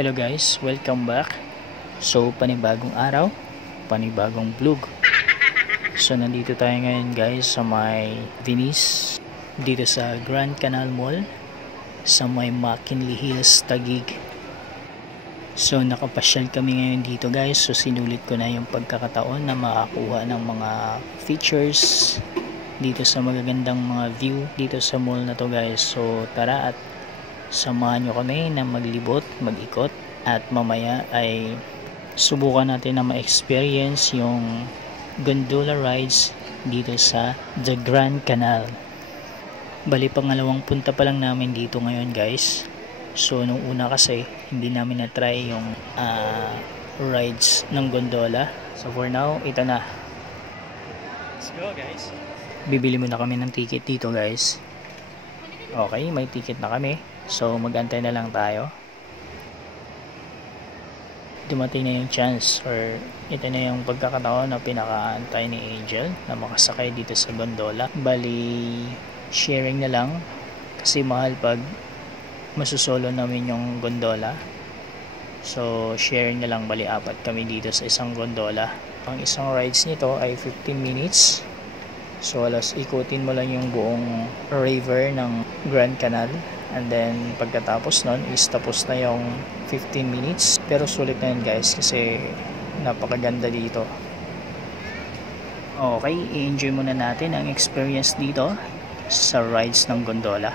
Hello guys, welcome back. So panibagong araw, panibagong vlog. So nandito tayo ngayon guys sa may Venice, dito sa Grand Canal Mall, sa may McKinley Hills, Taguig. So nakapasyal kami ngayon dito guys. So sinulit ko na yung pagkakataon na makakuha ng mga features dito sa magagandang mga view dito sa mall na to guys. So tara at samahan nyo kami na maglibot, mag-ikot, at mamaya ay subukan natin na ma-experience yung gondola rides dito sa The Grand Canal. Bali pangalawang punta pa lang namin dito ngayon guys. So nung una kasi hindi namin na-try yung rides ng gondola. So for now, ito na. Let's go guys. Bibili muna kami ng ticket dito guys. Okay, may ticket na kami. So mag-antay na lang tayo. Dumating na yung chance or ito na yung pagkakataon na pinakaantay ni Angel na makasakay dito sa gondola. Bali sharing na lang kasi mahal pag masusolo namin yung gondola. So sharing na lang, bali apat kami dito sa isang gondola. Ang isang rides nito ay 15 minutes. So alas ikutin mo lang yung buong river ng Grand Canal. And then pagkatapos nun is tapos na yung 15 minutes. Pero sulit na yun guys kasi napakaganda dito. Okay, i-enjoy muna natin ang experience dito sa rides ng gondola.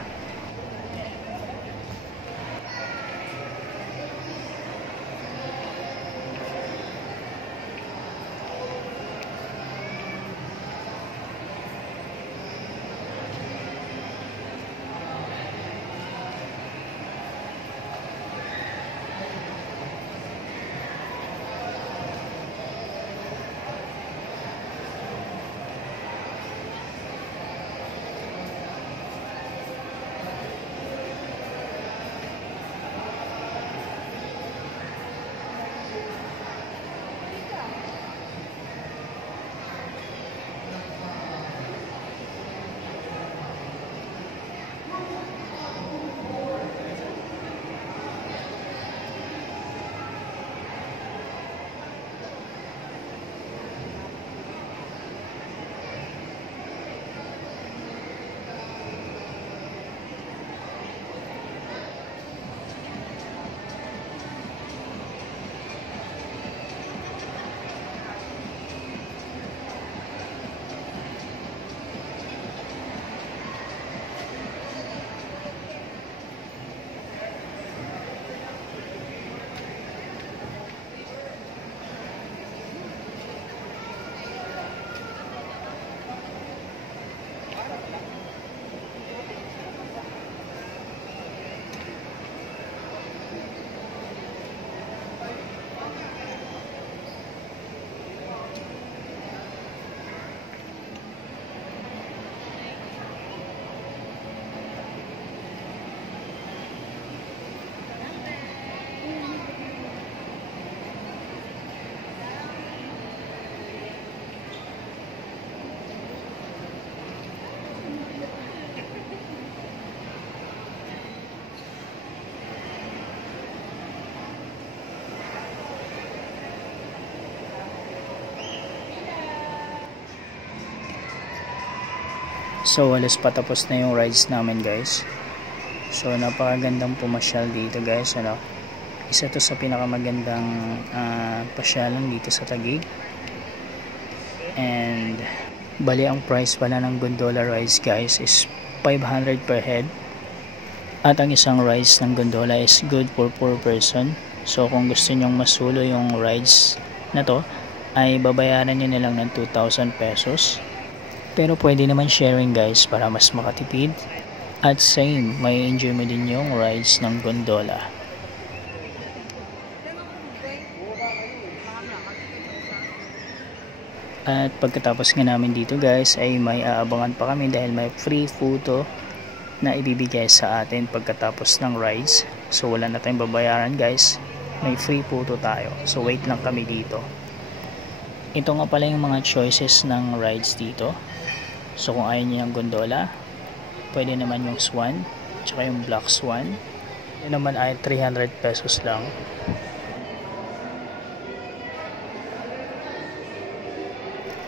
So halos patapos na yung rides namin guys. So napakagandang pumasyal dito guys, ano. Isa to sa pinakamagandang pasyalan dito sa Taguig. And bali ang price pala ng gondola rides guys is 500 per head. At ang isang rides ng gondola is good for 4 person. So kung gusto nyong masulo yung rides na to, ay babayaran nyo na lang ng 2,000 pesos. Pero pwede naman sharing guys para mas makatipid. At same, may enjoy mo din yung rides ng gondola. At pagkatapos nga namin dito guys ay may aabangan pa kami dahil may free photo na ibibigay sa atin pagkatapos ng rides. So wala na tayong babayaran guys, may free photo tayo. So wait lang kami dito. Ito nga pala yung mga choices ng rides dito. So kung ayaw niyo ng gondola, pwede naman yung Swan, tsaka yung Black Swan. Yun naman ay 300 pesos lang.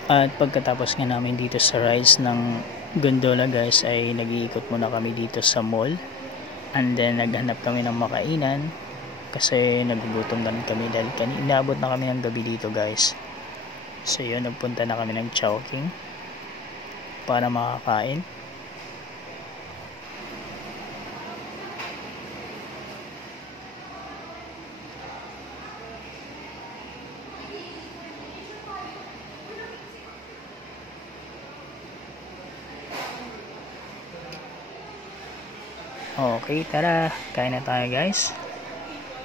At pagkatapos nga namin dito sa rides ng gondola guys, ay nag-iikot muna kami dito sa mall. And then naghanap kami ng makainan kasi nagugutom na kami dahil inaabot na kami ng gabi dito guys. So yun, nagpunta na kami ng Chowking para makakain. Okay, tara, kain na tayo guys.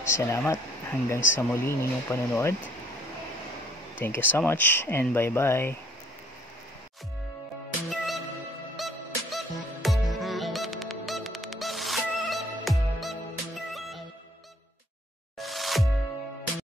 Salamat hanggang sa muli ninyong panonood. Thank you so much and bye bye.